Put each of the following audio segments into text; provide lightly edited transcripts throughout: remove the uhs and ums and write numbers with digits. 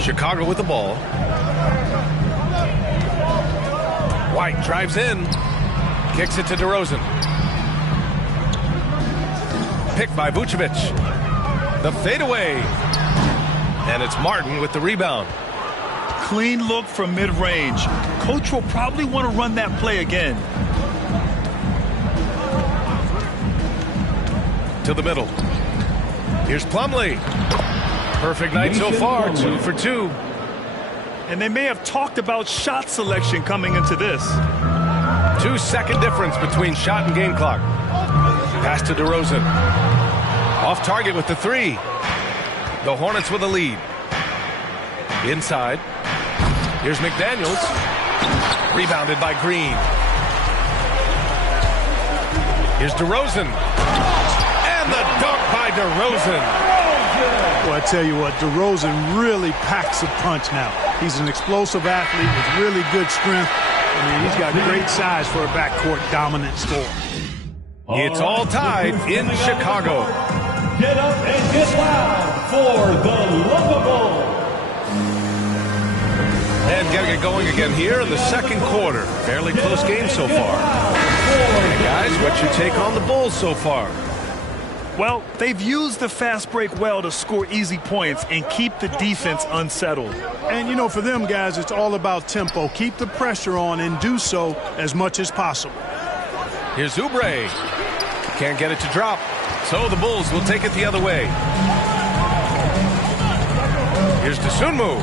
Chicago with the ball. White drives in. Kicks it to DeRozan. Picked by Vucevic. The fadeaway. And it's Martin with the rebound. Clean look from mid-range. Coach will probably want to run that play again. To the middle. Here's Plumlee. Perfect night so far, 2 for 2. And they may have talked about shot selection coming into this. 2-second difference between shot and game clock. Pass to DeRozan. Off target with the 3. The Hornets with a lead. Inside. Here's McDaniels. Rebounded by Green. Here's DeRozan. And the dunk by DeRozan. Well, I tell you what, DeRozan really packs a punch now. He's an explosive athlete with really good strength. I mean, he's got great size for a backcourt dominant scorer. It's all tied in Chicago. Get up and get loud for the Lovables. And getting it going again here in the second quarter. Fairly close game so far. Hey guys, what's your take on the Bulls so far? Well, they've used the fast break well to score easy points and keep the defense unsettled. And, you know, for them guys, it's all about tempo. Keep the pressure on and do so as much as possible. Here's Oubre. Can't get it to drop. So the Bulls will take it the other way. Here's Dosunmu.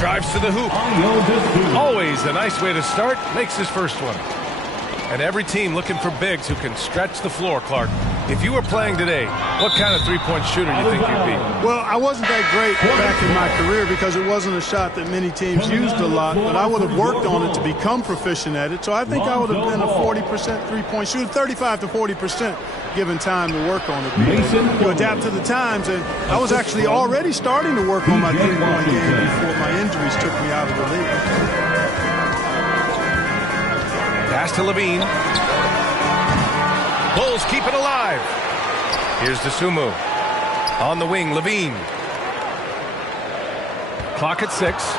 Drives to the hoop. Always a nice way to start. Makes his first one. And every team looking for bigs who can stretch the floor, Clark. If you were playing today, what kind of three-point shooter do you think you'd be? Well, I wasn't that great back in my career because it wasn't a shot that many teams used a lot, but I would have worked on it to become proficient at it. So I think I would have been a 40% three-point shooter, 35 to 40% given time to work on it. You adapt to the times, and I was actually already starting to work on my three-point game before my injuries took me out of the league. Pass to Levine. Bulls keep it alive. Here's Dosunmu. On the wing, Levine. Clock at 6.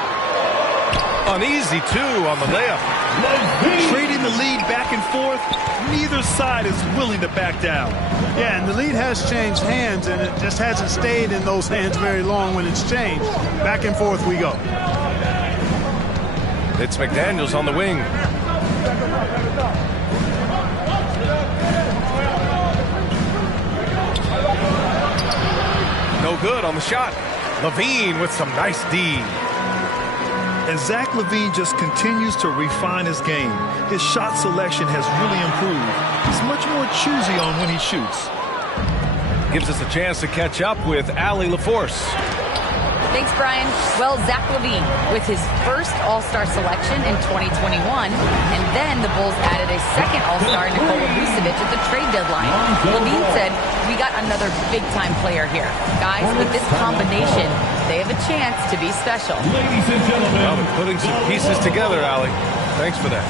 An easy 2 on the layup. Trading the lead back and forth, neither side is willing to back down. Yeah, and the lead has changed hands, and it just hasn't stayed in those hands very long when it's changed. Back and forth we go. It's McDaniels on the wing. No good on the shot. Levine with some nice D. And Zach LaVine just continues to refine his game. His shot selection has really improved. He's much more choosy on when he shoots. Gives us a chance to catch up with Allie LaForce. Thanks, Brian. Well, Zach LaVine with his first All-Star selection in 2021, and then the Bulls added a second All-Star, Nikola Vucevic, at the trade deadline. LaVine said, "We got another big-time player here. Guys, with this combination, they have a chance to be special." Ladies and gentlemen. Well, they're putting some pieces together, Allie. Thanks for that.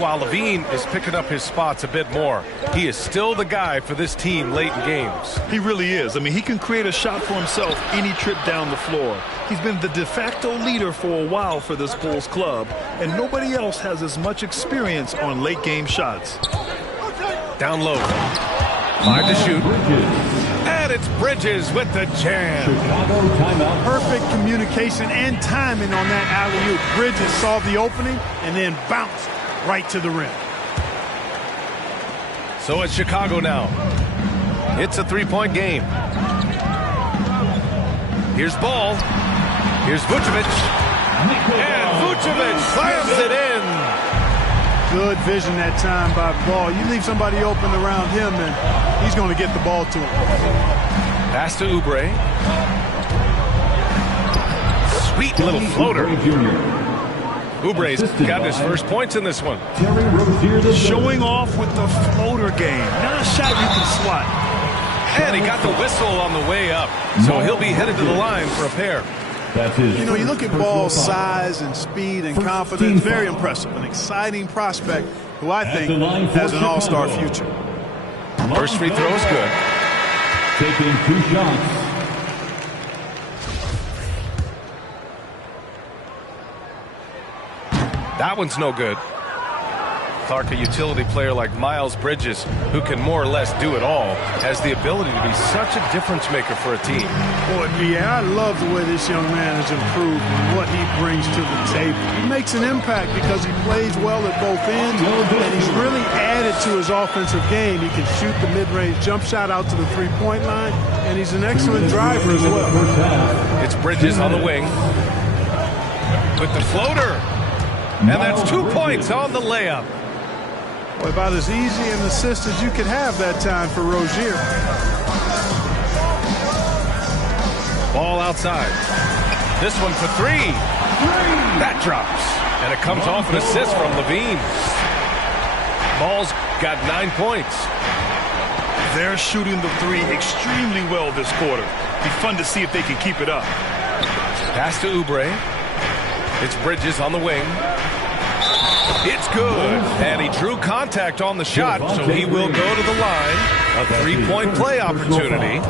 While Levine is picking up his spots a bit more, he is still the guy for this team late in games. He really is. I mean, he can create a shot for himself any trip down the floor. He's been the de facto leader for a while for this Bulls club, and nobody else has as much experience on late game shots. Down low. 5 to shoot. And it's Bridges with the jam. Perfect communication and timing on that alley-oop. Bridges saw the opening and then bounced right to the rim. So it's Chicago now. It's a three-point game. Here's Ball. Here's Vucevic. And Vucevic slams it in. Good vision that time by Ball. You leave somebody open around him, and he's going to get the ball to him. Pass to Oubre. Sweet little floater. Oubre's got his first points in this one. Showing off with the floater game. Not a shot you can swat. And he got the whistle on the way up. So he'll be headed to the line for a pair. You know, you look at Ball's size and speed and confidence. Very impressive. An exciting prospect who I think has an all-star future. First free throw is good. Taking 2 shots. That one's no good. Clark, a utility player like Miles Bridges, who can more or less do it all, has the ability to be such a difference maker for a team. Boy, yeah, I love the way this young man has improved and what he brings to the table. He makes an impact because he plays well at both ends, and he's really added to his offensive game. He can shoot the mid-range jump shot out to the three-point line, and he's an excellent driver as well. It's Bridges on the wing with the floater. And that's 2 points on the layup. Well, about as easy an assist as you could have that time for Rozier. Ball outside. This one for 3. That drops. And it comes off an assist from Levine. Ball's got 9 points. They're shooting the 3 extremely well this quarter. Be fun to see if they can keep it up. Pass to Oubre. It's Bridges on the wing. It's good. And he drew contact on the shot, so he will go to the line. A 3-point play opportunity.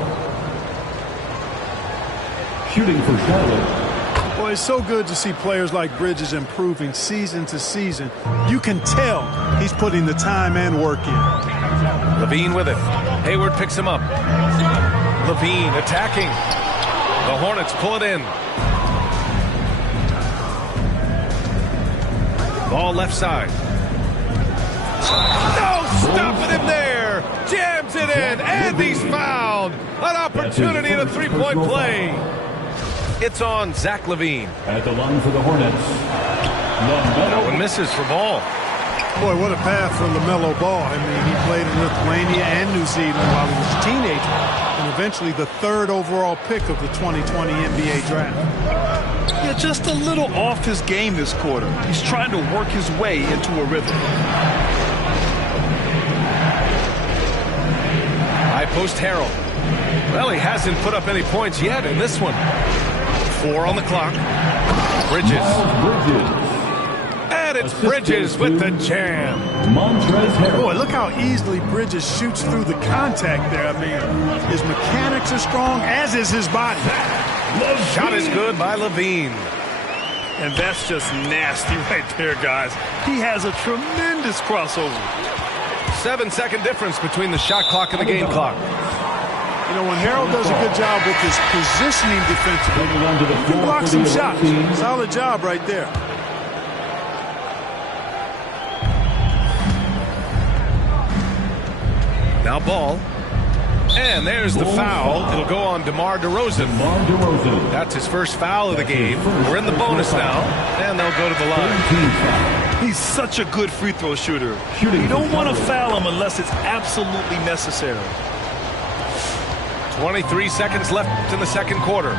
Shooting for Charlotte. Well, it's so good to see players like Bridges improving season to season. You can tell he's putting the time and work in. Levine with it. Hayward picks him up. Levine attacking. The Hornets pull it in. Ball left side. No, stopping him there. Jams it in, and he's fouled. An opportunity and a 3-point play. It's on Zach LaVine. At the line for the Hornets. That one misses for Ball. Boy, what a path for LaMelo Ball. I mean, he played in Lithuania and New Zealand while he was a teenager, and eventually the 3rd overall pick of the 2020 NBA draft. Yeah, just a little off his game this quarter. He's trying to work his way into a rhythm. High post Harrell. Well, he hasn't put up any points yet in this one. 4 on the clock. Bridges. And it's Bridges with the jam. Boy, look how easily Bridges shoots through the contact there. I mean, his mechanics are strong, as is his body. Shot is good by Levine. And that's just nasty right there, guys. He has a tremendous crossover. 7-second difference between the shot clock and the game clock. You know, when Harold does a good job with his positioning defensively, he can block some shots. Solid job right there. Now Ball. And there's the foul. It'll go on DeMar DeRozan. That's his first foul of the game. We're in the bonus now, and they'll go to the line. He's such a good free throw shooter. You don't want to foul him unless it's absolutely necessary. 23 seconds left in the second quarter.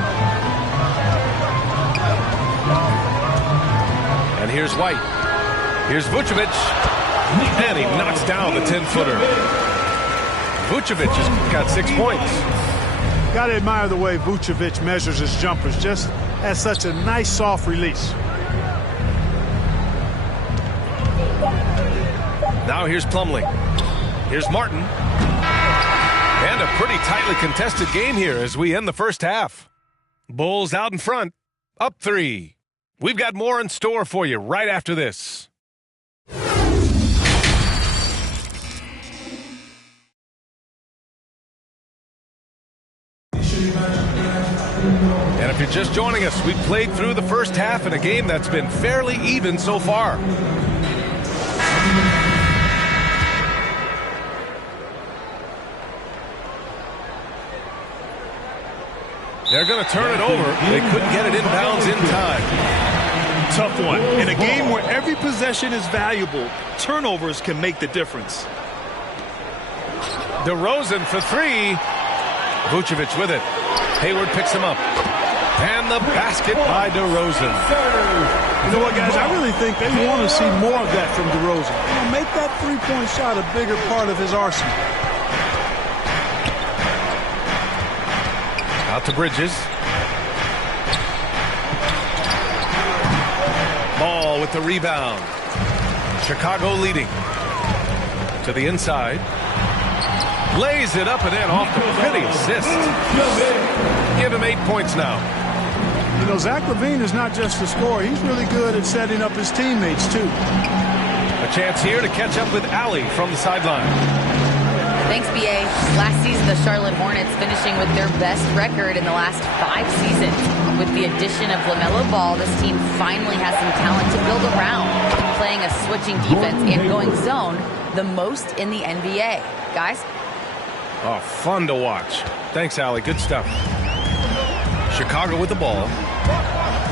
And here's White. Here's Vucevic. And he knocks down the 10-footer. Vucevic has got 6 points. Got to admire the way Vucevic measures his jumpers. Just has such a nice soft release. Now here's Plumlee. Here's Martin. And a pretty tightly contested game here as we end the first half. Bulls out in front, up 3. We've got more in store for you right after this. And if you're just joining us, we've played through the first half in a game that's been fairly even so far. They're going to turn it over. They couldn't get it inbounds in time. Tough one. In a game where every possession is valuable, turnovers can make the difference. DeRozan for 3. Vucevic with it. Hayward picks him up. And the basket by DeRozan. You know what, guys? I really think they want to see more of that from DeRozan. Make that three-point shot a bigger part of his arsenal. Out to Bridges. Ball with the rebound. Chicago leading. To the inside. Lays it up and in off the pretty assist. Give him 8 points now. You know, Zach LaVine is not just a scorer. He's really good at setting up his teammates, too. A chance here to catch up with Allie from the sideline. Thanks, B.A. Last season, the Charlotte Hornets finishing with their best record in the last 5 seasons. With the addition of LaMelo Ball, this team finally has some talent to build around, playing a switching defense and going zone the most in the NBA. Guys? Oh, fun to watch. Thanks, Allie. Good stuff. Chicago with the ball.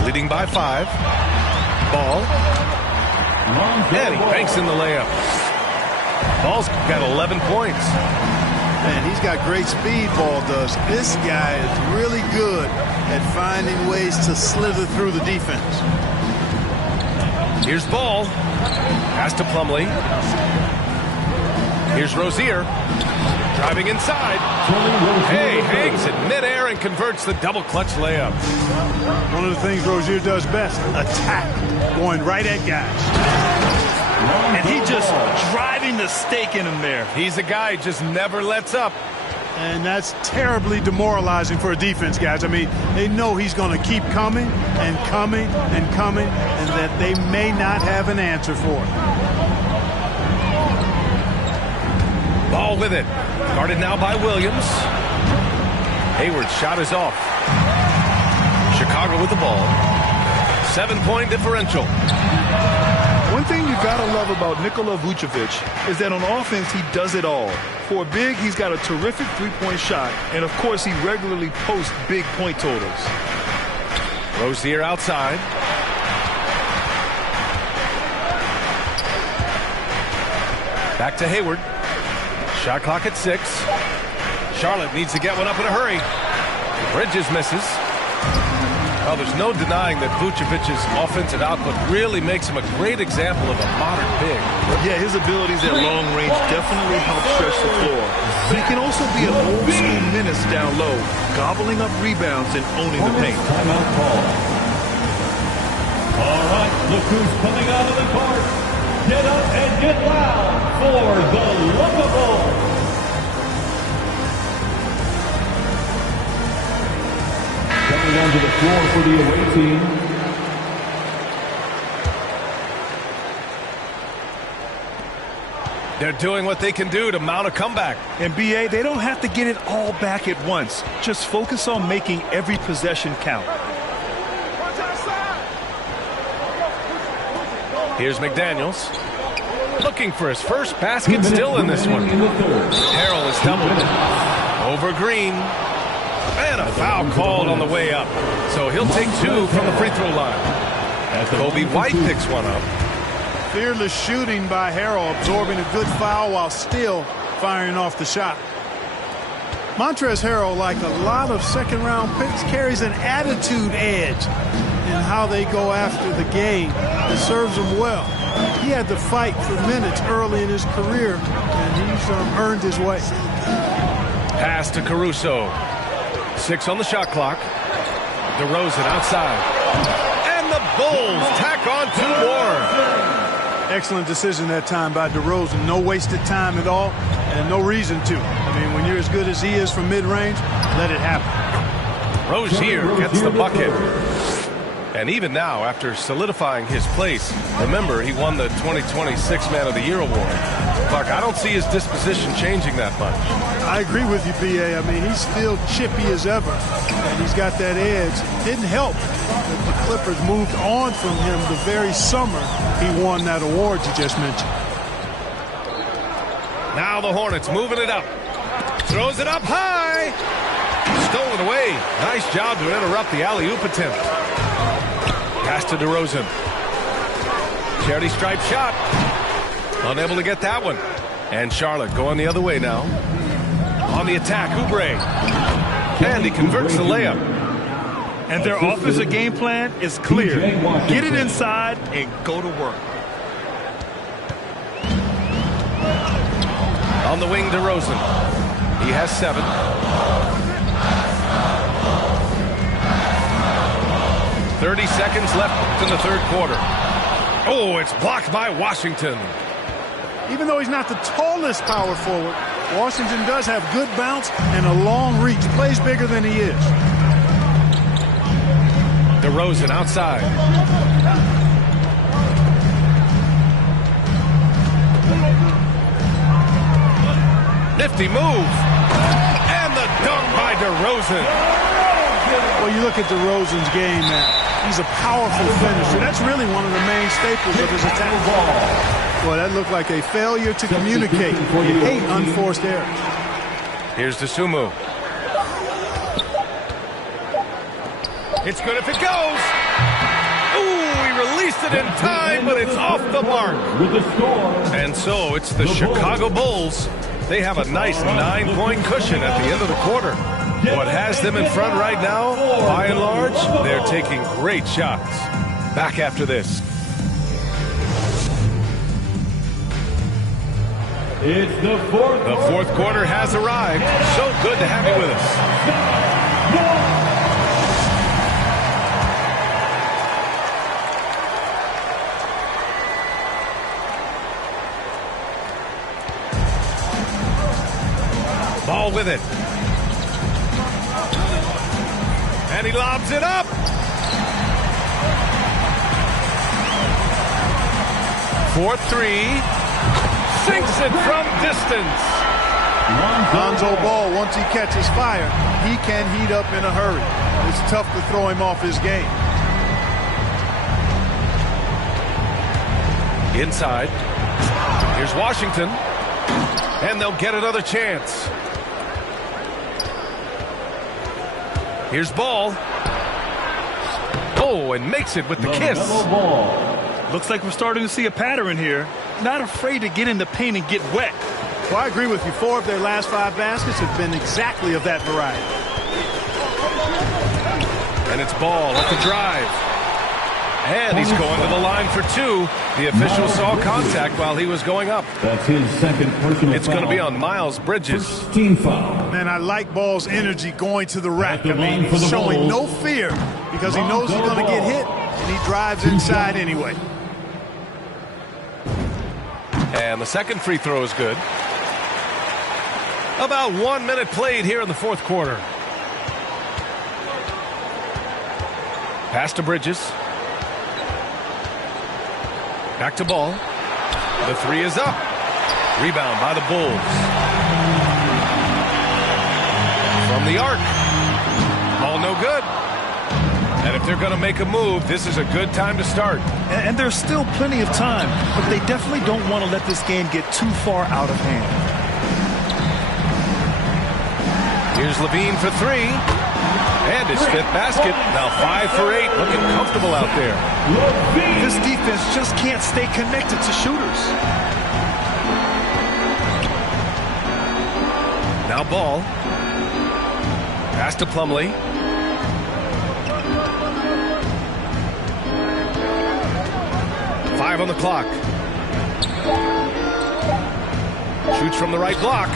Leading by 5. Ball. And he banks in the layup. Ball's got 11 points. Man, he's got great speed, Ball does. This guy is really good at finding ways to slither through the defense. Here's Ball. Pass to Plumlee. Here's Rozier. Driving inside. Hey, hangs in midair and converts the double clutch layup. One of the things Rozier does best, attack, going right at guys. And he just driving the stake in him there. He's a guy who just never lets up. And that's terribly demoralizing for a defense, guys. I mean, they know he's going to keep coming and coming and coming, and that they may not have an answer for it. Ball with it. Guarded now by Williams. Hayward's shot is off. Chicago with the ball. 7-point differential. One thing you got to love about Nikola Vucevic is that on offense, he does it all. For a big, he's got a terrific three-point shot, and of course, he regularly posts big point totals. Rozier outside. Back to Hayward. Shot clock at 6. Charlotte needs to get one up in a hurry. Bridges misses. Well, there's no denying that Vucevic's offensive output really makes him a great example of a modern big. Yeah, his abilities at long range definitely help stretch the floor. But he can also be an old-school menace down low, gobbling up rebounds and owning the paint. Timeout call. All right, look who's coming out of the court. Get up and get loud for the Lovable. Coming onto the floor for the away team. They're doing what they can do to mount a comeback. And B.A., they don't have to get it all back at once. Just focus on making every possession count. Here's McDaniels. Looking for his first basket still in this one. Harrell is doubled. Over Green. And a foul called on the way up. So he'll take 2 from the free throw line. As Kobe White picks one up. Fearless shooting by Harrell, absorbing a good foul while still firing off the shot. Montrezl Harrell, like a lot of second-round picks, carries an attitude edge in how they go after the game. It serves him well. He had to fight for minutes early in his career, and he's earned his way. Pass to Caruso. 6 on the shot clock. DeRozan outside. And the Bulls tack on 2 more. Excellent decision that time by DeRozan. No wasted time at all, and no reason to. I mean, when you're as good as he is from mid-range, let it happen. Rozier gets the bucket. And even now, after solidifying his place, remember, he won the 2020 Sixth Man of the Year award. Clark, I don't see his disposition changing that much. I agree with you, B.A. I mean, he's still chippy as ever, and he's got that edge. Didn't help that the Clippers moved on from him the very summer he won that award you just mentioned. Now the Hornets moving it up. Throws it up high. Stolen away. Nice job to interrupt the alley-oop attempt. Pass to DeRozan. Charity stripe shot. Unable to get that one. And Charlotte going the other way now. On the attack, Oubre. And he converts the layup. And their offensive game plan is clear. Get it inside and go to work. On the wing, DeRozan. He has 7. "30 seconds left in the third quarter. Oh, it's blocked by Washington. Even though he's not the tallest power forward, Washington does have good bounce and a long reach. Plays bigger than he is. DeRozan outside. Nifty move. And the dunk by DeRozan. Well, you look at DeRozan's game now. He's a powerful finisher. That's really one of the main staples of his attack. Boy, that looked like a failure to communicate. You hate unforced errors. Here's Dosunmu. It's good if it goes. Ooh, he released it in time, but it's off the mark. And so it's the Chicago Bulls. They have a nice 9-point cushion at the end of the quarter. What has them in front right now, by and large, they're taking great shots. Back after this. It's the fourth. The fourth quarter has arrived. So good to have you with us. Ball with it. And he lobs it up. 4-3. Sinks it from distance. Lonzo Ball, once he catches fire, he can heat up in a hurry. It's tough to throw him off his game. Inside. Here's Washington. And they'll get another chance. Here's Ball. Oh, and makes it with the kiss. Looks like we're starting to see a pattern here. Not afraid to get in the paint and get wet. Well, I agree with you. 4 of their last 5 baskets have been exactly of that variety. And it's Ball at the drive. And he's going to the line for 2. The official saw contact while he was going up. That's his second personal It's going to be on Miles Bridges. Team foul. Man, I like Ball's energy going to the rack. I mean, he's showing no fear because he knows he's going to get hit, and he drives inside anyway. And the second free throw is good. About 1 minute played here in the fourth quarter. Pass to Bridges. Back to Ball. The 3 is up. Rebound by the Bulls. From the arc. Ball no good. And if they're going to make a move, this is a good time to start. And there's still plenty of time, but they definitely don't want to let this game get too far out of hand. Here's Levine for 3. And his 5th basket. Now 5 for 8. Looking comfortable out there. This defense just can't stay connected to shooters. Now Ball. Pass to Plumlee. Five on the clock. Shoots from the right block.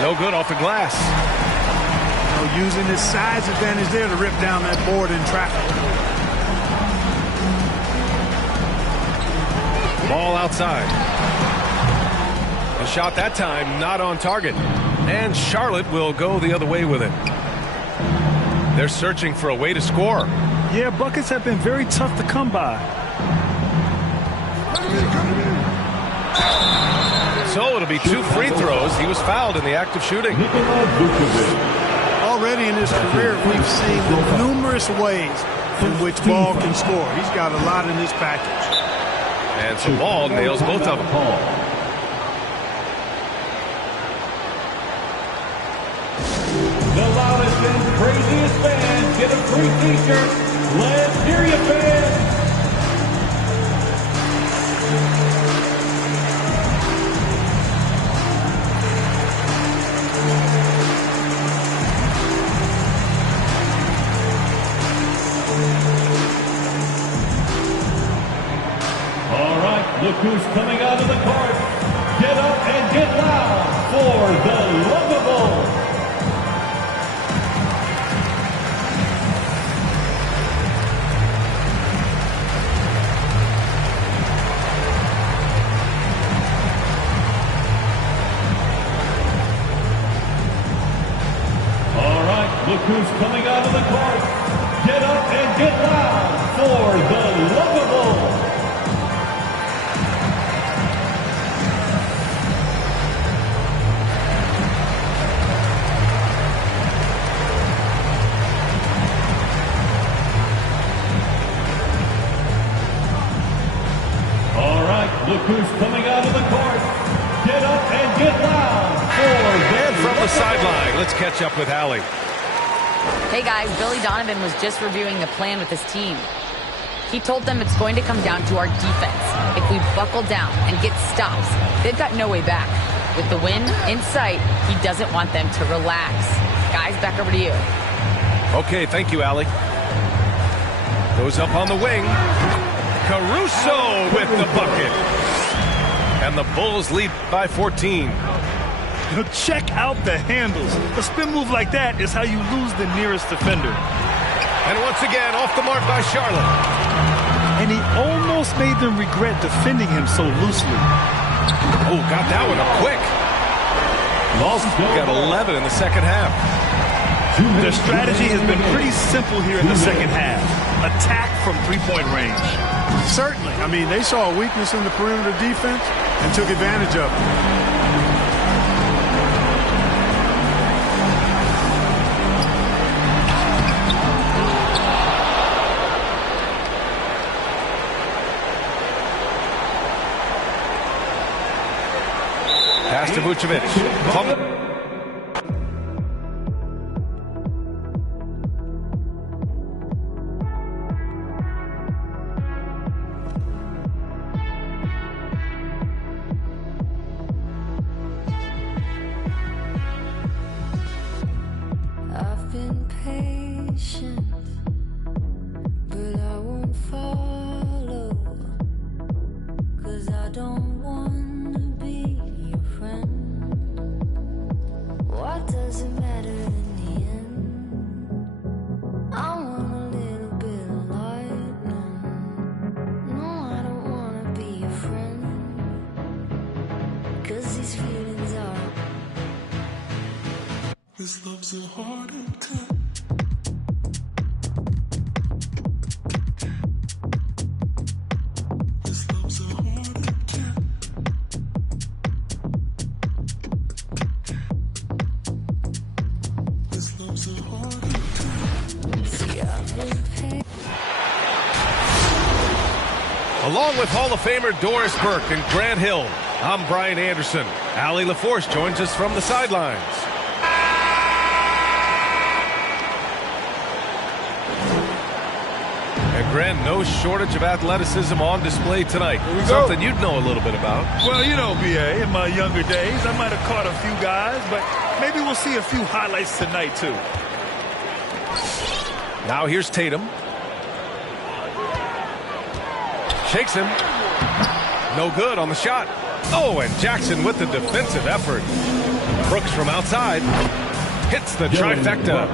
No good off the glass. Using his size advantage there to rip down that board in traffic. Ball outside. A shot that time not on target. And Charlotte will go the other way with it. They're searching for a way to score. Yeah, buckets have been very tough to come by. So it'll be 2 free throws. He was fouled in the act of shooting. Already in his career, we've seen the numerous ways in which Ball can score. He's got a lot in his package. And so Ball nails both of them. The loudest and craziest fans get a free t-shirt. Let's hear you, fans. look who's coming out of the court. Get up and get loud for the Lovable. All right, look who's coming out of the court. Get up and get loud for the Lovable. All right, look who's coming out of the court. Get up and get loud for the And from the sideline, let's catch up with Allie. Hey guys, Billy Donovan was just reviewing the plan with his team. He told them it's going to come down to our defense. If we buckle down and get stops, they've got no way back. With the win in sight, he doesn't want them to relax. Guys, back over to you. Okay, thank you, Allie. Goes up on the wing. Caruso with the bucket. And the Bulls lead by 14. Check out the handles. A spin move like that is how you lose the nearest defender. And once again, off the mark by Charlotte. And he almost made them regret defending him so loosely. Oh, got that one up quick. Got 11 in the second half. Their strategy has been pretty simple here in the second half. Attack from three-point range. Certainly. I mean, they saw a weakness in the perimeter defense and took advantage of it. Pass to Vucevic. I've been patient, but I won't follow, 'cause I don't want to be your friend. What does it matter in the end? I want a little bit of lightning. No, I don't want to be your friend, 'cause these feelings are. This love's a heart attack. This love's a heart attack. This love's a heart attack. See, I've been paid. Along with Hall of Famer Doris Burke and Grant Hill, I'm Brian Anderson. Allie LaForce joins us from the sidelines. And Grant, no shortage of athleticism on display tonight. Something you'd know a little bit about. Well, you know, B.A., in my younger days, I might have caught a few guys, but maybe we'll see a few highlights tonight, too. Now here's Tatum. Shakes him. No good on the shot. Oh, and Jackson with the defensive effort. Brooks from outside. Hits the trifecta.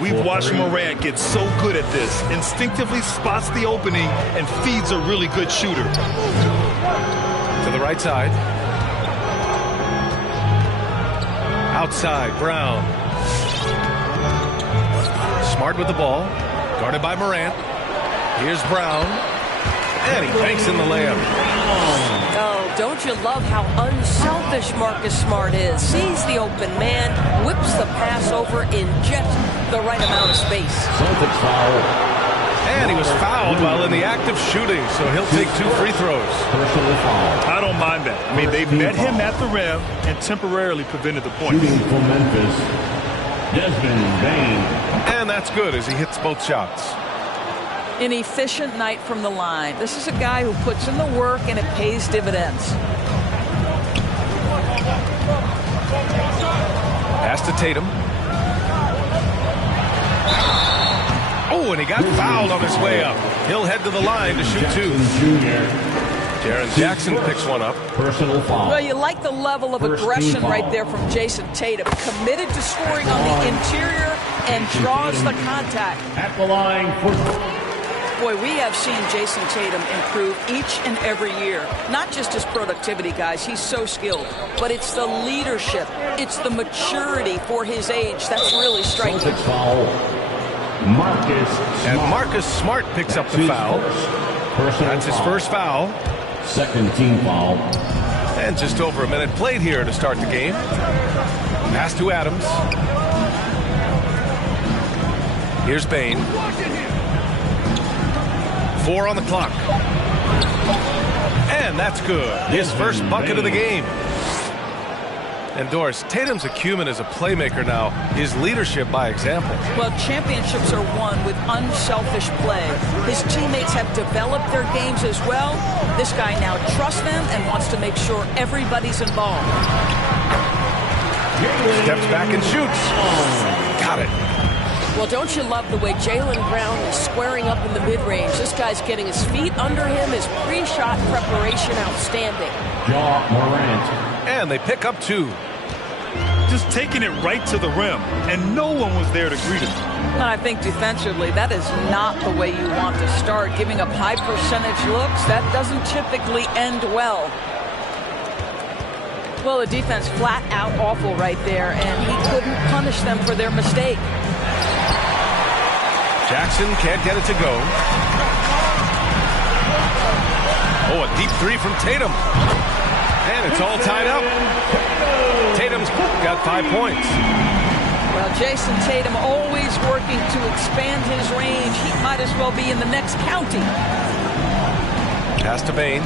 We've watched Morant get so good at this. Instinctively spots the opening and feeds a really good shooter. To the right side. Outside, Brown. Smart with the ball. Guarded by Morant. Here's Brown. And he banks in the layup. Oh, don't you love how unselfish Marcus Smart is? Sees the open man, whips the pass over in just the right amount of space. And he was fouled while in the act of shooting, so he'll take 2 free throws. I don't mind that. I mean, they met him at the rim and temporarily prevented the point. Shooting for Memphis, Desmond Bain. And that's good as he hits both shots. An efficient night from the line. This is a guy who puts in the work and it pays dividends. Pass to Tatum. Oh, and he got fouled on his way up. He'll head to the line to shoot 2. Jaren Jackson picks one up. Personal foul. Well, you like the level of aggression right there from Jason Tatum. Committed to scoring on the interior and draws the contact. At the line for... Boy, we have seen Jason Tatum improve each and every year. Not just his productivity, guys. He's so skilled. But it's the leadership. It's the maturity for his age. That's really striking. Celtics foul. Marcus Smart picks up the foul. That's his first foul. Second team foul. And just over a minute played here to start the game. Pass to Adams. Here's Bain. 4 on the clock. And that's good. His first bucket of the game. And Doris, Tatum's acumen as a playmaker now. His leadership by example. Well, championships are won with unselfish play. His teammates have developed their games as well. This guy now trusts them and wants to make sure everybody's involved. Steps back and shoots. Got it. Well, don't you love the way Jaylen Brown is squaring up in the mid-range? This guy's getting his feet under him. His pre-shot preparation outstanding. Ja Morant. And they pick up 2. Just taking it right to the rim, and no one was there to greet him. And I think defensively, that is not the way you want to start. Giving up high percentage looks, that doesn't typically end well. Well, the defense flat out awful right there, and he couldn't punish them for their mistake. Jackson can't get it to go. Oh, a deep 3 from Tatum. And it's all tied up. Tatum's got 5 points. Well, Jason Tatum always working to expand his range. He might as well be in the next county. Pass to Bain.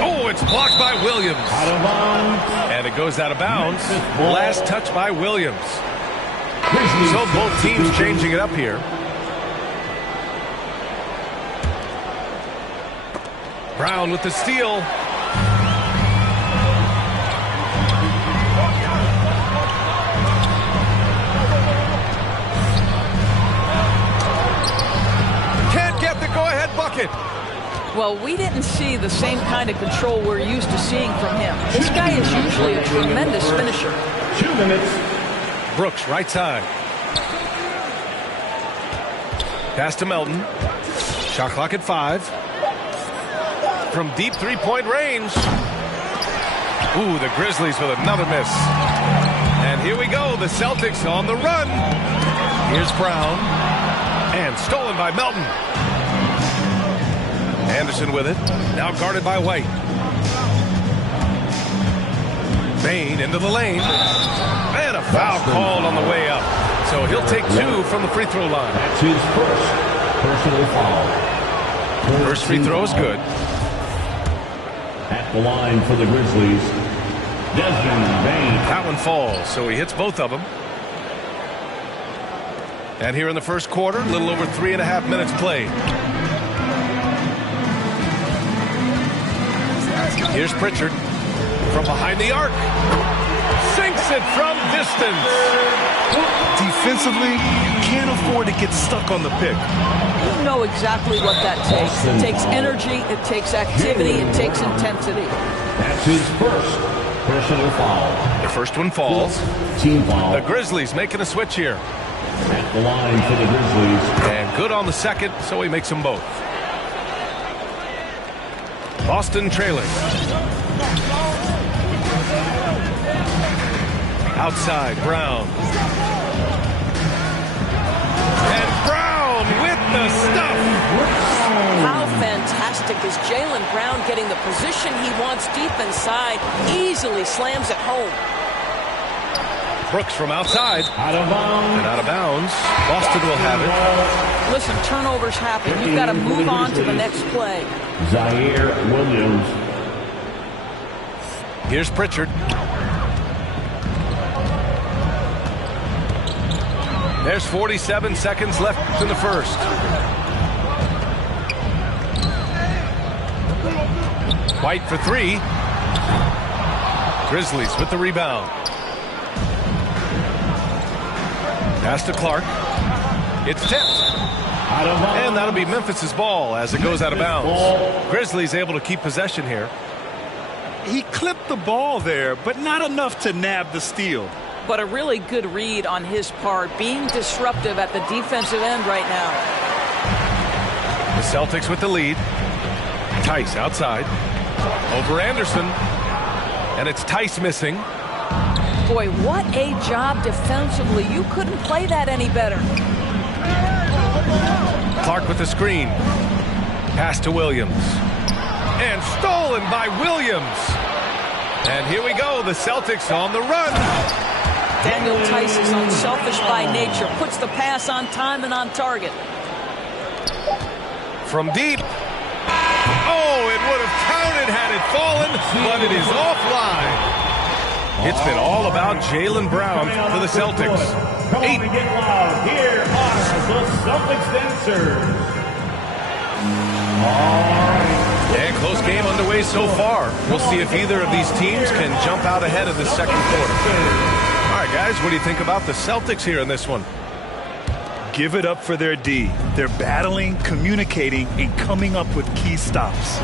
Oh, it's blocked by Williams. Out of bounds. And it goes out of bounds. Last touch by Williams. So both teams changing it up here. Brown with the steal. Can't get the go-ahead bucket. Well, we didn't see the same kind of control we're used to seeing from him. This guy is usually a tremendous finisher. 2 minutes. Brooks, right side. Pass to Melton. Shot clock at 5. From deep 3-point range. Ooh, the Grizzlies with another miss. And here we go, the Celtics on the run. Here's Brown. And stolen by Melton. Anderson with it. Now guarded by White. Bain into the lane. And a foul called on the way up. So he'll take 2 from the free throw line. That's his first personal foul. First free throw is good. At the line for the Grizzlies, Desmond Bain. That one falls, so he hits both of them. And here in the first quarter, a little over 3.5 minutes played. Here's Pritchard from behind the arc. Sinks it from distance. Defensively, you can't afford to get stuck on the pick. You know exactly what that takes. It takes energy, it takes activity, it takes intensity. That's his first personal foul. The first one falls. Team foul. The Grizzlies making a switch here. At the line for the Grizzlies. And good on the second, so he makes them both. Boston trailing. Outside, Brown. And Brown with the stuff. How fantastic is Jaylen Brown getting the position he wants deep inside. Easily slams it home. Brooks from outside. Out of bounds. And out of bounds. Boston will have it. Listen, turnovers happen. You've got to move on to the next play. Zaire Williams. Here's Pritchard. There's 47 seconds left in the first. White for 3. Grizzlies with the rebound. Pass to Clark. It's tipped. And that'll be Memphis's ball as it goes out of bounds. Grizzlies able to keep possession here. He clipped the ball there, but not enough to nab the steal. But a really good read on his part, being disruptive at the defensive end right now. The Celtics with the lead. Tice outside. Over Anderson. And it's Tice missing. Boy, what a job defensively. You couldn't play that any better. Clark with the screen. Pass to Williams. And stolen by Williams. And here we go. The Celtics on the run. Daniel Tice is unselfish by nature. Puts the pass on time and on target. From deep. Oh, it would have counted had it fallen, but it is offline. It's been all about Jaylen Brown for the Celtics. Come on and get loud. Here are the Celtics dancers. And close game underway so far. We'll see if either of these teams can jump out ahead of the second quarter. All right, guys, what do you think about the Celtics here in this one? Give it up for their D. They're battling, communicating, and coming up with key stops.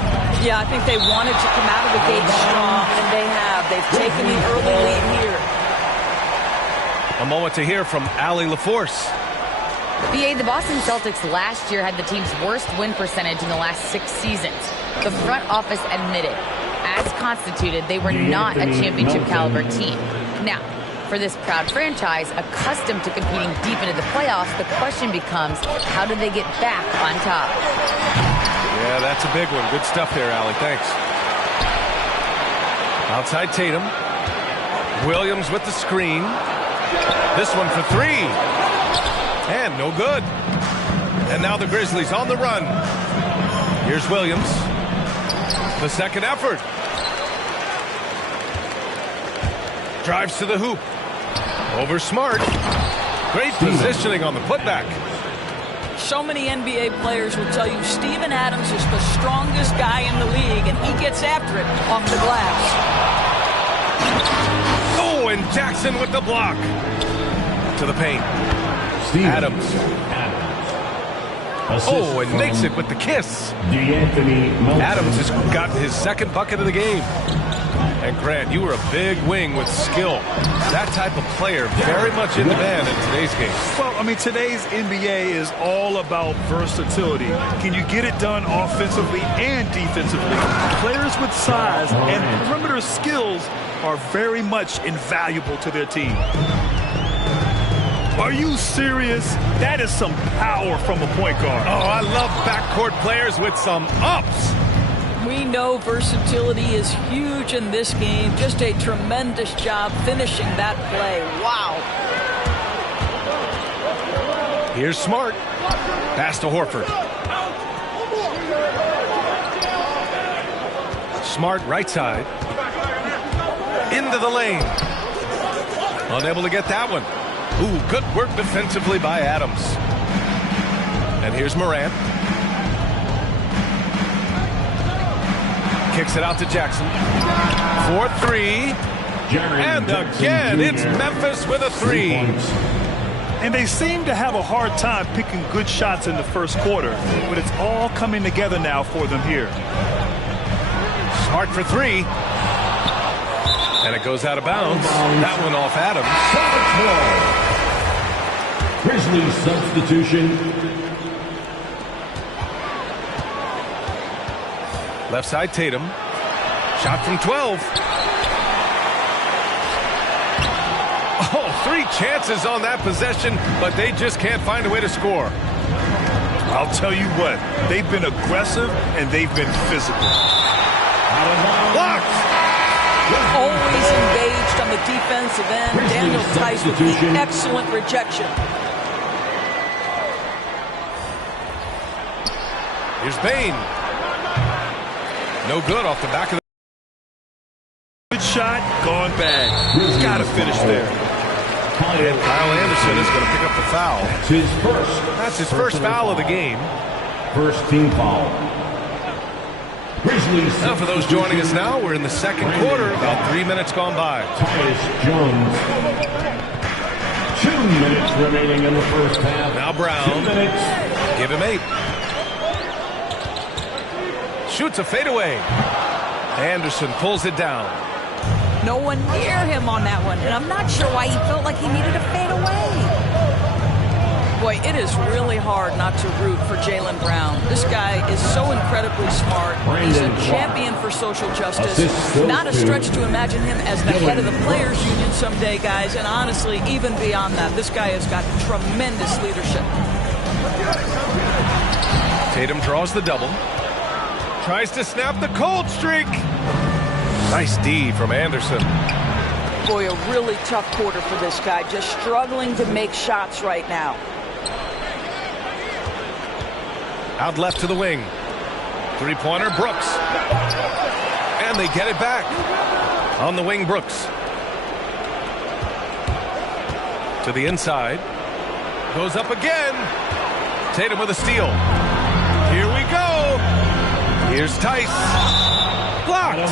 Yeah, I think they wanted to come out of the gate strong, and they have. They've taken the early lead here. A moment to hear from Allie LaForce. BA, the Boston Celtics last year had the team's worst win percentage in the last 6 seasons. The front office admitted, as constituted, they were not a championship caliber team. Now, for this proud franchise, accustomed to competing deep into the playoffs, the question becomes, how do they get back on top? Yeah, that's a big one. Good stuff there, Allie. Thanks. Outside Tatum. Williams with the screen. This one for three. And no good. And now the Grizzlies on the run. Here's Williams. The second effort. Drives to the hoop. Over Smart. Great positioning on the putback. So many NBA players will tell you Steven Adams is the strongest guy in the league, and he gets after it off the glass. Oh, and Jackson with the block. To the paint. Adams. Oh, and makes it with the kiss. Adams has gotten his second bucket of the game. And Grant, you were a big wing with skill. That type of player very much in demand in today's game. Well, I mean, today's NBA is all about versatility. Can you get it done offensively and defensively? Players with size and perimeter skills are very much invaluable to their team. Are you serious? That is some power from a point guard. Oh, I love backcourt players with some ups. We know versatility is huge in this game. Just a tremendous job finishing that play. Wow. Here's Smart. Pass to Horford. Smart right side. Into the lane. Unable to get that one. Ooh, good work defensively by Adams. And here's Morant. Kicks it out to Jackson. 4-3. And again, it's Memphis with a three. And they seem to have a hard time picking good shots in the first quarter, but it's all coming together now for them here. Smart for three. And it goes out of bounds. That one off Adams. Grizzlies substitution. Left side Tatum. Shot from 12. Oh, 3 chances on that possession, but they just can't find a way to score. I'll tell you what, they've been aggressive and they've been physical. Blocked! Always engaged on the defensive end. Daniel Tice with the excellent rejection. Here's Bain. No good off the back of the... Good shot, gone bad. He's got to finish there. And Kyle Anderson is going to pick up the foul. That's his first foul of the game. First team foul. Grizzlies. Now for those joining us now, we're in the second quarter, about 3 minutes gone by. Tyus Jones. 2 minutes remaining in the first half. Now Brown. 2 minutes. Give him 8. Shoots a fadeaway. Anderson pulls it down. No one near him on that one, and I'm not sure why he felt like he needed a fadeaway. Boy, it is really hard not to root for Jaylen Brown. This guy is so incredibly smart. He's a champion for social justice. Not a stretch to imagine him as the head of the Players Union someday, guys. And honestly, even beyond that, this guy has got tremendous leadership. Tatum draws the double. Tries to snap the cold streak. Nice D from Anderson. Boy, a really tough quarter for this guy. Just struggling to make shots right now. Out left to the wing. Three-pointer, Brooks. And they get it back. On the wing, Brooks. To the inside. Goes up again. Tatum with a steal. Here we go. Here's Tice. Blocked.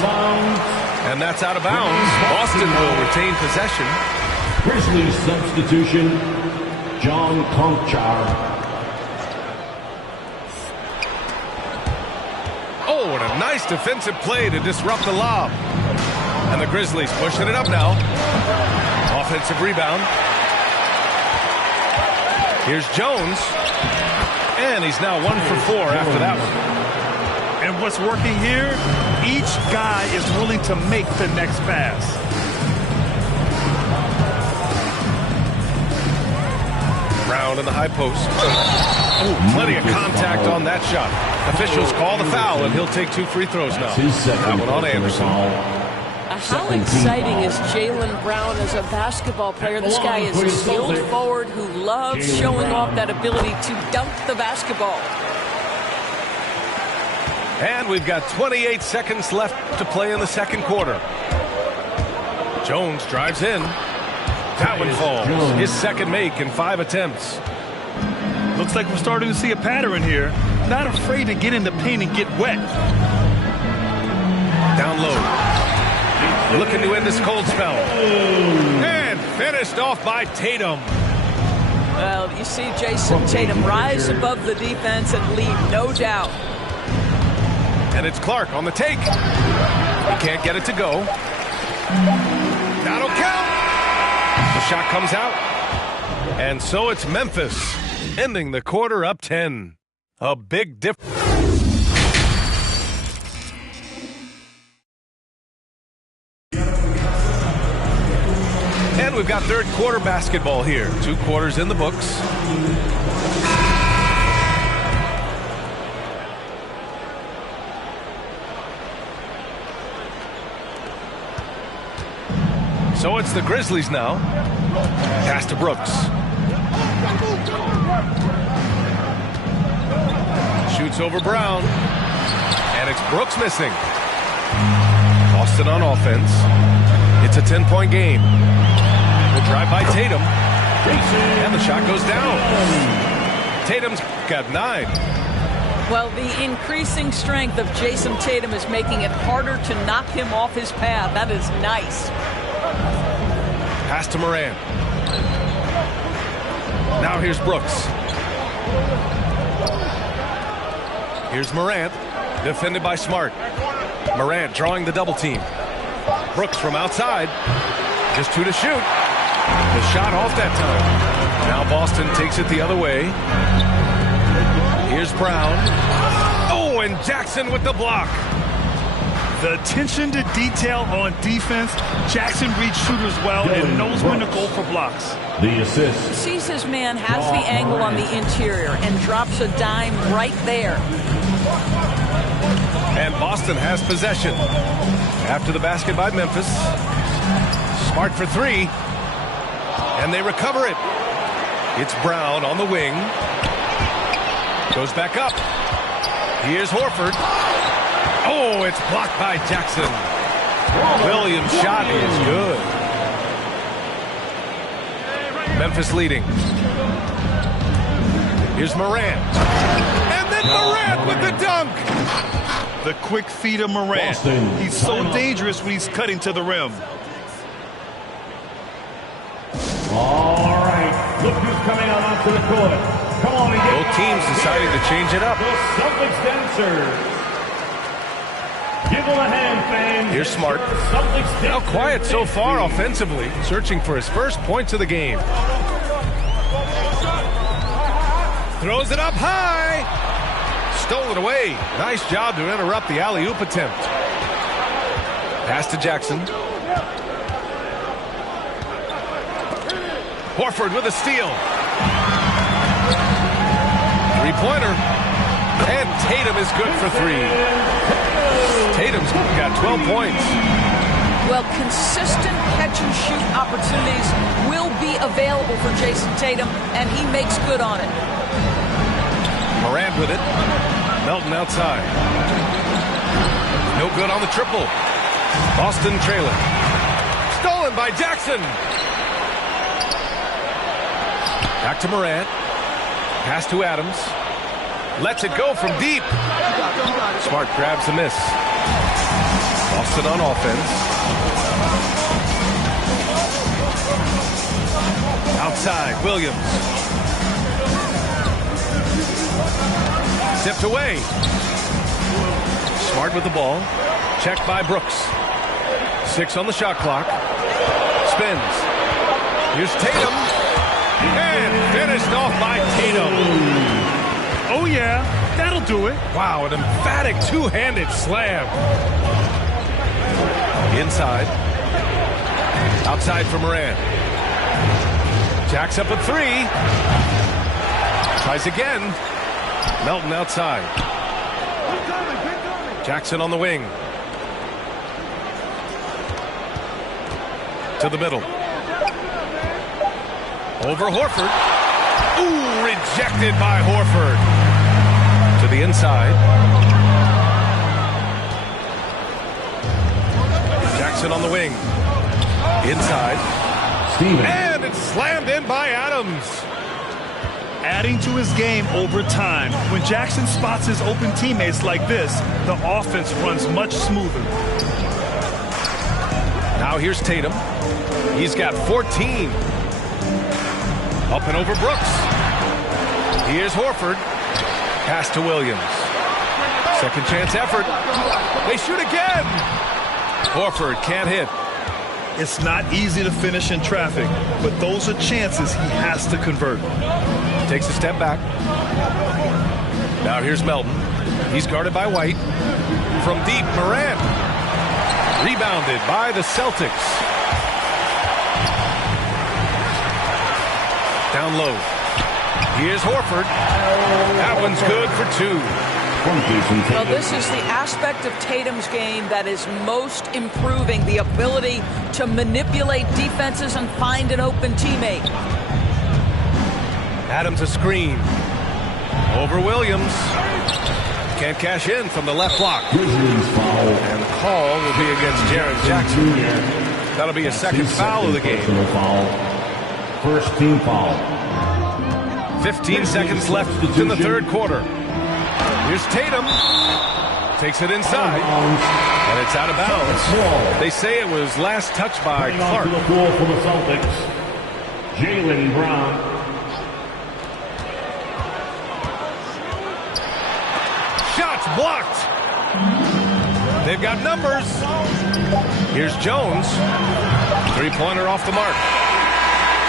And that's out of bounds. Boston will retain possession. Grizzlies substitution, John Conchar. Oh, and a nice defensive play to disrupt the lob. And the Grizzlies pushing it up now. Offensive rebound. Here's Jones. And he's now 1 for 4 after that one. And what's working here, each guy is willing to make the next pass. Brown in the high post. Oh, plenty of contact on that shot. Officials call the foul, and he'll take 2 free throws now. That one on Anderson. How exciting is Jaylen Brown as a basketball player? This guy is a skilled forward who loves showing off that ability to dunk the basketball. And we've got 28 seconds left to play in the second quarter. Jones drives in. That one falls. His second make in 5 attempts. Looks like we're starting to see a pattern here. Not afraid to get in the paint and get wet. Down low. Looking to end this cold spell. And finished off by Tatum. Well, you see Jason Tatum rise above the defense and lead, no doubt. And it's Clark on the take. He can't get it to go. That'll count. The shot comes out. And so it's Memphis, ending the quarter up 10. A big difference. And we've got third quarter basketball here. 2 quarters in the books. So it's the Grizzlies now. Pass to Brooks. Shoots over Brown. And it's Brooks missing. Boston on offense. It's a 10-point game. Good drive by Tatum. And the shot goes down. Tatum's got 9. Well, the increasing strength of Jason Tatum is making it harder to knock him off his path. That is nice. Pass to Morant. Now here's Brooks. Here's Morant, defended by Smart. Morant drawing the double team. Brooks from outside. Just 2 to shoot. The shot off that time. Now Boston takes it the other way. Here's Brown. Oh, and Jackson with the block. The attention to detail on defense. Jackson reads shooters well and knows when to go for blocks. The assist. He sees his man has the angle on the interior and drops a dime right there. And Boston has possession. After the basket by Memphis. Smart for 3. And they recover it. It's Brown on the wing. Goes back up. Here's Horford. Oh, it's blocked by Jackson. Williams' shot is good. Memphis leading. Here's Morant. And then Morant with the dunk. The quick feed of Morant. He's so dangerous when he's cutting to the rim. All right, look who's coming out onto the court. Come on and get Both teams deciding to change it up. the Celtics dancers. Give them a hand, fans. Here's Smart. Celtics Now dancers. quiet so far offensively, searching for his first points of the game. Throws it up high. Stolen away. Nice job to interrupt the alley-oop attempt. Pass to Jackson. Horford with a steal. Three-pointer. And Tatum is good for three. Tatum's got 12 points. Well, consistent catch-and-shoot opportunities will be available for Jason Tatum, and he makes good on it. Morant with it. Melton outside. No good on the triple. Boston trailing. Stolen by Jackson. Back to Morant. Pass to Adams. Lets it go from deep. Smart grabs the miss. Boston on offense. Outside, Williams. Tipped away. Smart with the ball. Checked by Brooks. 6 on the shot clock. Spins. Here's Tatum. And finished off by Tatum. Oh, yeah, that'll do it. Wow, an emphatic two-handed slam. Inside. Outside for Morant. Jacks up a three. Tries again. Melton outside. Jackson on the wing. To the middle. Over Horford. Ooh, rejected by Horford. To the inside. Jackson on the wing. Inside. And it's slammed in by Adams. Adding to his game over time. When Jackson spots his open teammates like this, the offense runs much smoother. Now here's Tatum. He's got 14. Up and over Brooks. Here's Horford. Pass to Williams. Second chance effort. They shoot again. Horford can't hit. It's not easy to finish in traffic, but those are chances he has to convert. Takes a step back. Now here's Melton. He's guarded by White. From deep, Morant. Rebounded by the Celtics. Down low. Here's Horford. That one's good for two. Well, this is the aspect of Tatum's game that is most improving, the ability to manipulate defenses and find an open teammate. Adams a screen. Over Williams. Can't cash in from the left block. And the call will be against Jaren Jackson. That'll be a second foul of the game. First team foul. 15 seconds left in the third quarter. Here's Tatum. Takes it inside. And it's out of bounds. They say it was last touched by Clark. To the floor for the Celtics, Jaylen Brown. Shots blocked. They've got numbers. Here's Jones. Three-pointer off the mark.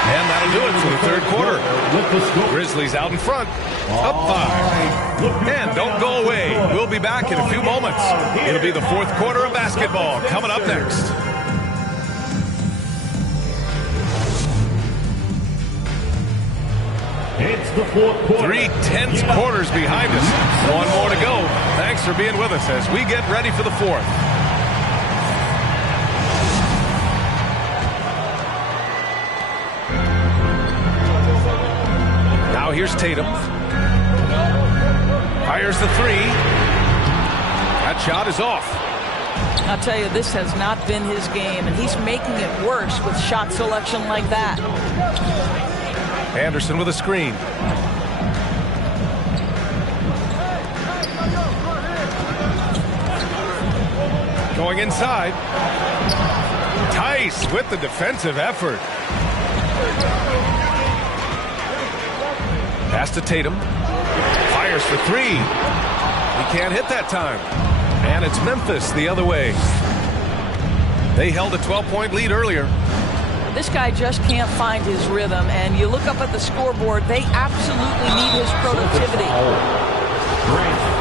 And that'll do it for the third quarter. Grizzlies out in front. Up 5. And don't go away. We'll be back in a few moments. It'll be the fourth quarter of basketball coming up next. It's the fourth quarter. 3 tense quarters behind us. One more to go. Thanks for being with us as we get ready for the fourth. Now here's Tatum. Fires the three. That shot is off. I'll tell you, this has not been his game, and he's making it worse with shot selection like that. Anderson with a screen. Going inside. Tice with the defensive effort. Pass to Tatum. Fires for three. He can't hit that time. And it's Memphis the other way. They held a 12-point lead earlier. This guy just can't find his rhythm, and you look up at the scoreboard, they absolutely need his productivity.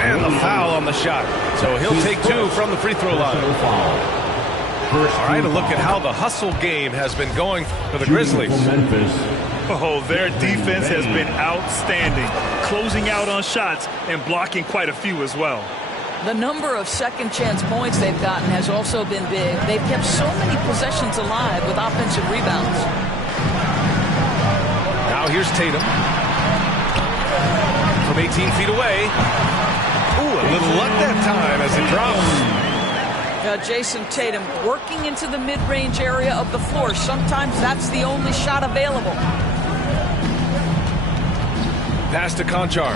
And the foul on the shot. So he'll take two from the free throw line. All right, a look at how the hustle game has been going for the Grizzlies. Oh, their defense has been outstanding, closing out on shots and blocking quite a few as well. The number of second chance points they've gotten has also been big. They've kept so many possessions alive with offensive rebounds. Now here's Tatum. From 18 feet away. Ooh, a little luck that time as it drops. Jason Tatum working into the mid-range area of the floor. Sometimes that's the only shot available. Pass to Conchar.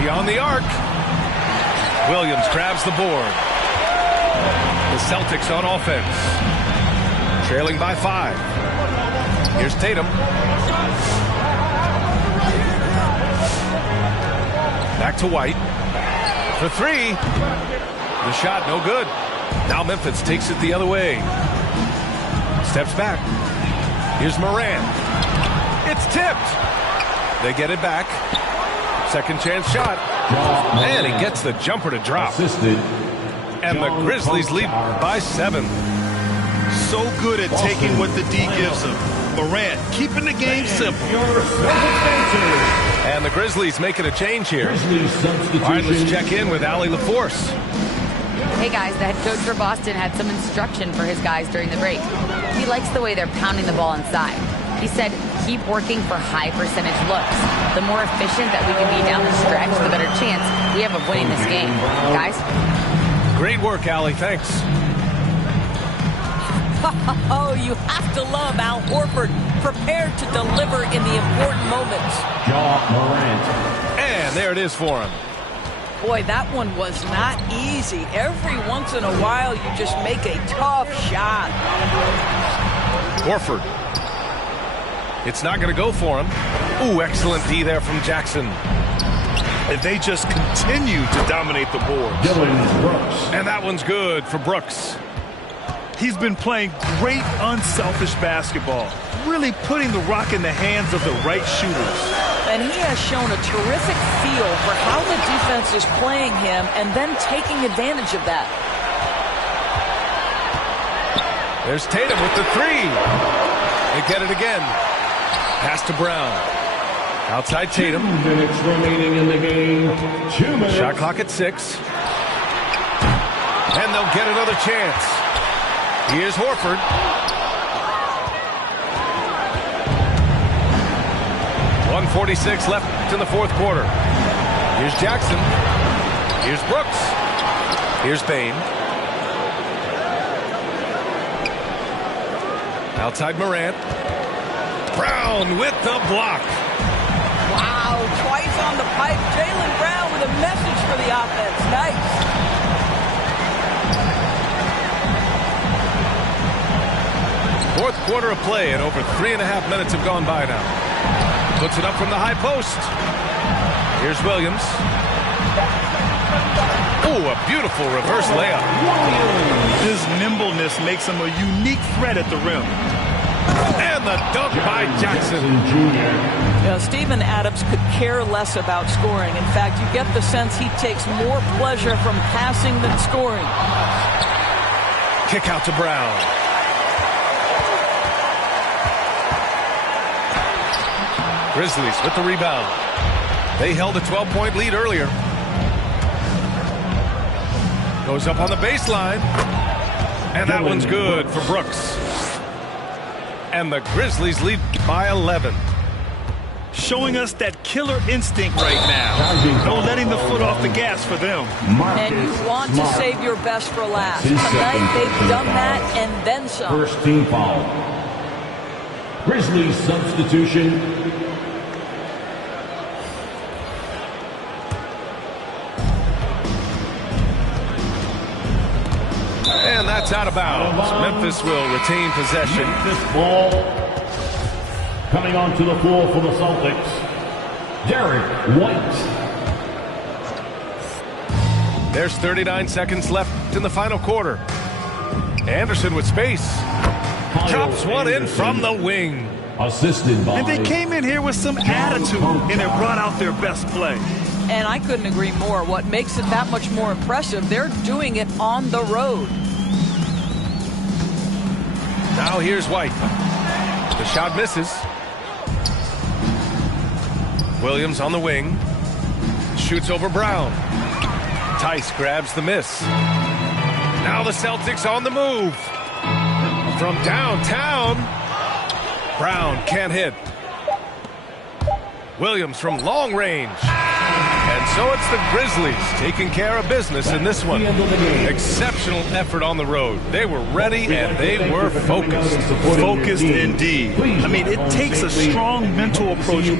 Beyond the arc. Williams grabs the board. The Celtics on offense. Trailing by 5. Here's Tatum. Back to White. For three. The shot no good. Now Memphis takes it the other way. Steps back. Here's Moran. It's tipped. They get it back. Second chance shot. And he gets the jumper to drop. And the Grizzlies lead by 7. So good at taking what the D gives him. Morant keeping the game simple. And the Grizzlies making a change here. All right, let's check in with Allie LaForce. Hey guys, the head coach for Boston had some instruction for his guys during the break. He likes the way they're pounding the ball inside. He said, keep working for high percentage looks. The more efficient that we can be down the stretch, the better chance we have of winning this game. Guys? Great work, Allie. Thanks. Oh, you have to love Al Horford, prepared to deliver in the important moments. And there it is for him. Boy, that one was not easy. Every once in a while, you just make a tough shot. Horford. It's not going to go for him. Ooh, excellent D there from Jackson. And they just continue to dominate the board. And that one's good for Brooks. He's been playing great unselfish basketball, really putting the rock in the hands of the right shooters. And he has shown a terrific feel for how the defense is playing him and then taking advantage of that. There's Tatum with the three. They get it again. Pass to Brown. Outside Tatum. 2 minutes remaining in the game. 2 minutes. Shot clock at 6. And they'll get another chance. Here's Horford. .146 left in the fourth quarter. Here's Jackson. Here's Brooks. Here's Payne. Outside Morant. Brown with the block. Wow, twice on the pipe. Jaylen Brown with a message for the offense. Nice. Fourth quarter of play, and over 3.5 minutes have gone by now. Puts it up from the high post. Here's Williams. Ooh, a beautiful reverse layup. His nimbleness makes him a unique threat at the rim. And the dunk by Jackson. Steven Adams could care less about scoring. In fact, you get the sense he takes more pleasure from passing than scoring. Kick out to Brown. Grizzlies with the rebound. They held a 12-point lead earlier. Goes up on the baseline. And that one's good for Brooks. And the Grizzlies lead by 11. Showing us that killer instinct right now. No letting the foot off the gas for them. And you want to save your best for last. Tonight they've done that and then some. First team foul. Grizzlies substitution. And that's out of bounds. Memphis will retain possession. Memphis ball coming onto the floor for the Celtics. Derek White. There's 39 seconds left in the final quarter. Anderson with space. Chops one in from the wing. Assisted by... And they came in here with some attitude, and it brought out their best play. And I couldn't agree more. What makes it that much more impressive, they're doing it on the road. Now here's White. The shot misses. Williams on the wing. Shoots over Brown. Tice grabs the miss. Now the Celtics on the move. From downtown. Brown can't hit. Williams from long range. And so it's the Grizzlies taking care of business in this one. Exceptional effort on the road. They were ready and they were focused. Focused indeed. I mean, it takes a strong mental approach.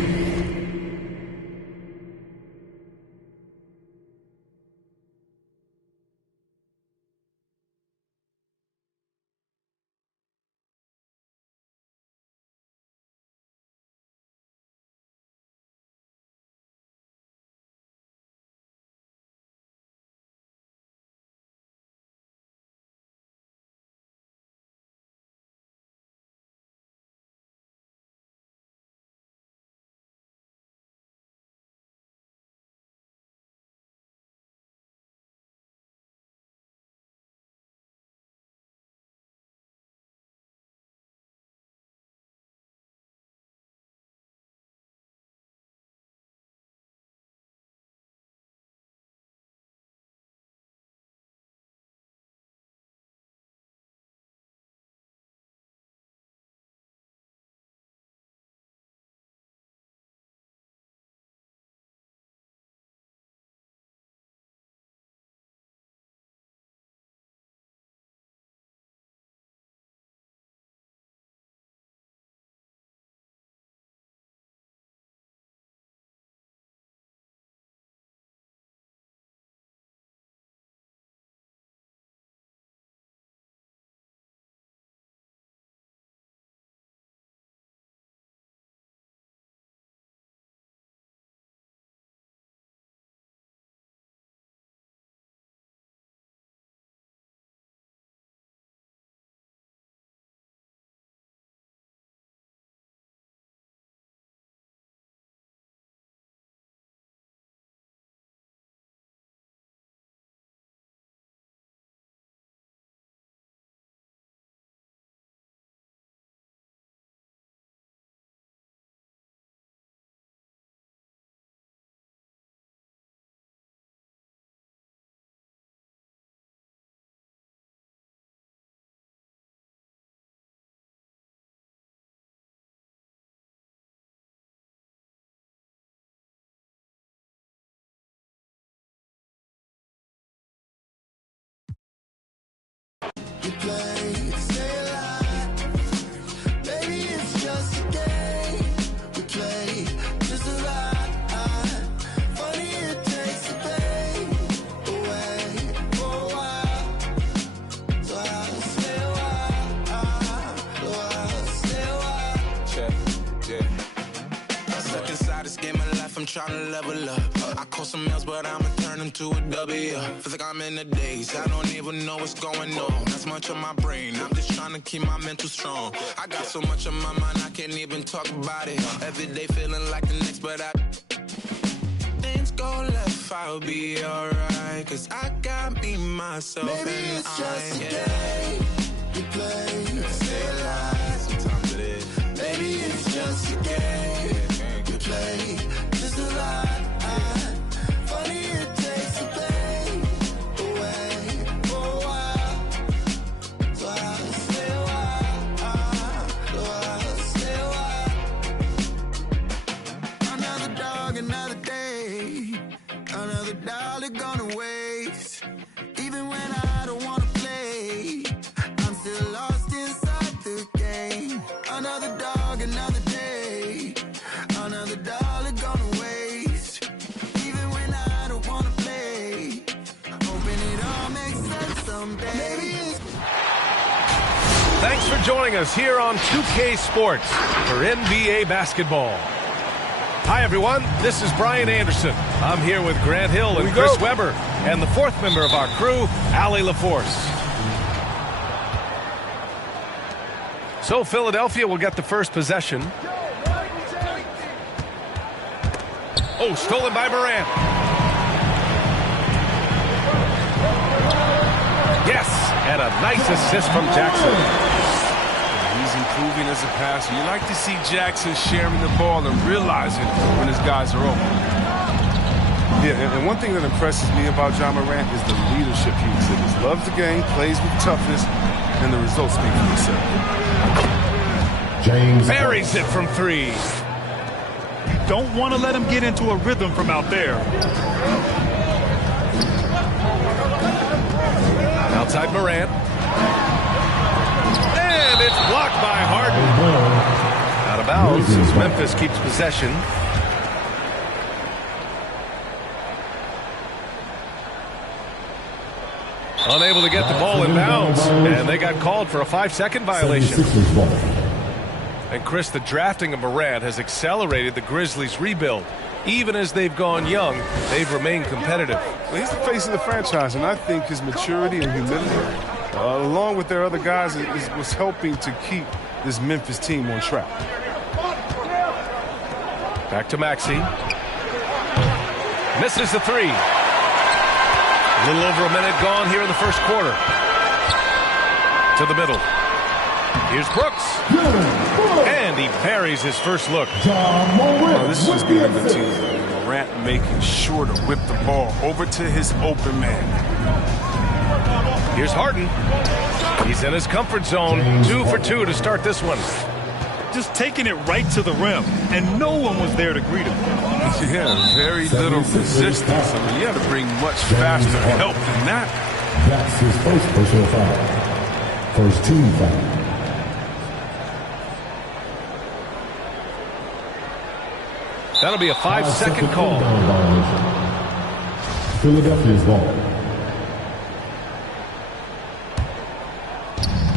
I'm trying to level up. I call some else, but I'ma turn them to a W. Feels like I'm in the days, I don't even know what's going on. That's much on my brain, I'm just trying to keep my mental strong. I got so much on my mind, I can't even talk about it. Every day feeling like the next, but things go left, I'll be alright. Cause I got me, myself, maybe and it's just a game we play. Stay alive, sometimes it is. Maybe it's just a game we play. Just a lie. Funny it takes the pain away for a while. So I'll stay a while. So I'll stay a while. Another dog, another day. Another dollar gonna waste. Even when I don't wanna play, I'm still lost inside the game. Another dog, another day. Another dollar gonna waste. Even when I don't wanna play, hoping it all makes sense someday. Thanks for joining us here on 2K Sports for NBA basketball. Hi, everyone. This is Brian Anderson. I'm here with Grant Hill and Chris Webber, and the fourth member of our crew, Allie LaForce. So Philadelphia will get the first possession. Oh, stolen by Morant. Yes, and a nice assist from Jackson. He's improving as a passer. You like to see Jackson sharing the ball and realizing when his guys are open. Yeah, and one thing that impresses me about John Morant is the leadership he exhibits. Loves the game, plays with toughness, and the results speak for themselves. James buries it from three. Don't want to let him get into a rhythm from out there. Outside Morant. And it's blocked by Harden. Out of bounds as Memphis keeps possession. Unable to get the ball in bounds. And they got called for a 5-second violation. And Chris, the drafting of Morant has accelerated the Grizzlies' rebuild. Even as they've gone young, they've remained competitive. Well, he's the face of the franchise, and I think his maturity and humility, along with their other guys, was helping to keep this Memphis team on track. Back to Maxey. Misses the three. A little over a minute gone here in the first quarter. To the middle. Here's Brooks. And he buries his first look. Oh, this is just giving the team. Morant making sure to whip the ball over to his open man. Here's Harden. He's in his comfort zone. 2 for 2 to start this one. Just taking it right to the rim, and no one was there to greet him. Yeah, very little resistance. I mean, you had to bring much faster help than that. That's his first personal foul. First team foul. That'll be a 5-second call. Philadelphia's ball.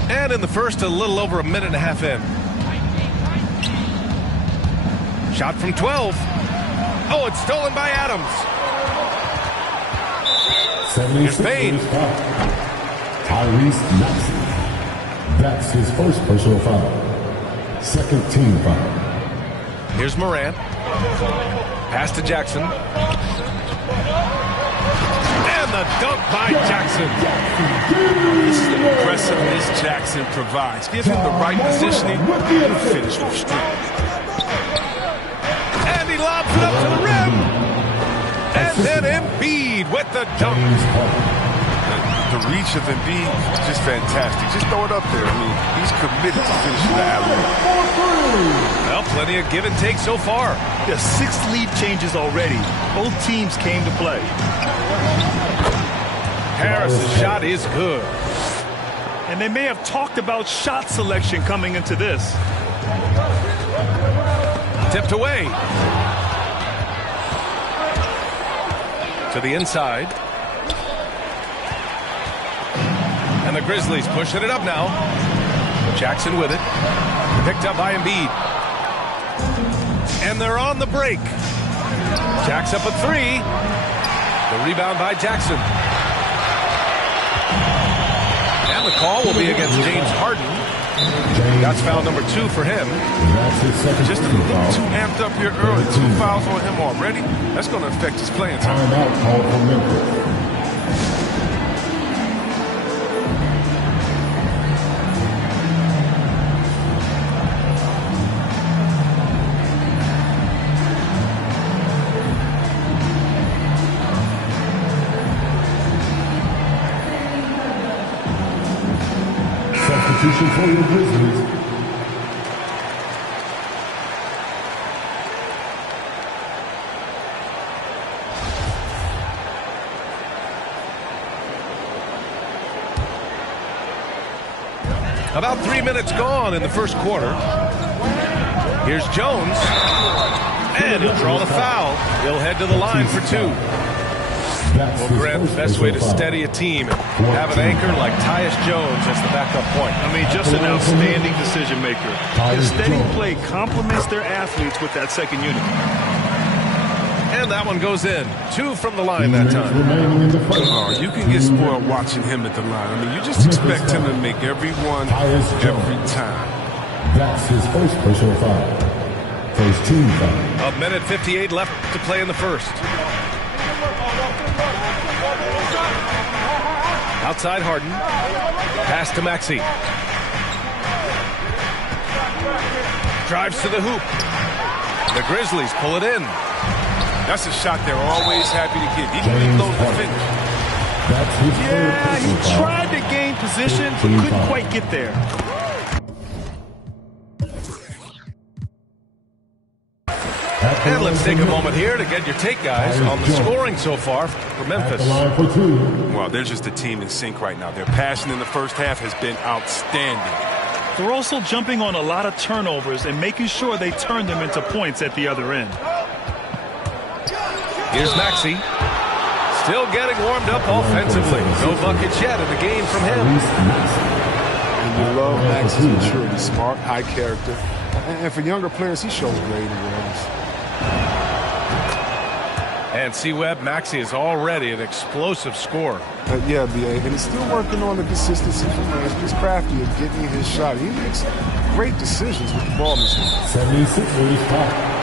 And in the first, a little over a minute and a half in. Shot from 12. Oh, it's stolen by Adams. Here's Payne. Tyrese Maxey. That's his first personal foul. Second team foul. Here's Morant. Pass to Jackson. And the dunk by Jackson. This is the aggressiveness Jackson provides. Give him the right positioning and finish with strength. And he lobs it up to the rim. And then Embiid with the dunk. The reach of Embiid is just fantastic. Just throw it up there. I mean, he's committed to finishing the alley. Well, plenty of give and take so far. There's 6 lead changes already. Both teams came to play. Harris's shot is good. And they may have talked about shot selection coming into this. Tipped away. To the inside. And the Grizzlies pushing it up now. Jackson with it. Picked up by Embiid. And they're on the break. Jack's up a 3. The rebound by Jackson. And the call will be against James Harden. That's foul number 2 for him. Just a little too amped up here early. 2 fouls on him already. That's going to affect his playing time. Timeout called for Memphis. Substitution for your Grizzlies. About 3 minutes gone in the first quarter. Here's Jones. And he'll draw the foul. He'll head to the line for 2. Well, Grant, the best way to steady a team and have an anchor like Tyus Jones as the backup point. I mean, just an outstanding decision maker. His steady play complements their athletes with that second unit. And that one goes in. 2 from the line that time. Oh, you can get spoiled watching him at the line. I mean, you just expect him to make every one, every time. That's his first personal foul. First team foul. 1:58 left to play in the first. Outside Harden. Pass to Maxey. Drives to the hoop. The Grizzlies pull it in. That's a shot they're always happy to get. Even when he blows the finish. Yeah, he tried to gain position, but couldn't quite get there. And let's take a moment here to get your take, guys, on the scoring so far for Memphis. Well, they're just a team in sync right now. Their passion in the first half has been outstanding. They're also jumping on a lot of turnovers and making sure they turn them into points at the other end. Here's Maxey. Still getting warmed up offensively. No buckets yet in the game from him. And you love Maxey's maturity, smart, high character. And for younger players, he shows great awareness. And C-Web, Maxey is already an explosive scorer. Yeah, B.A., and he's still working on the consistency from range. He's crafty at getting his shot. He makes great decisions with the ball machine. 76 foul.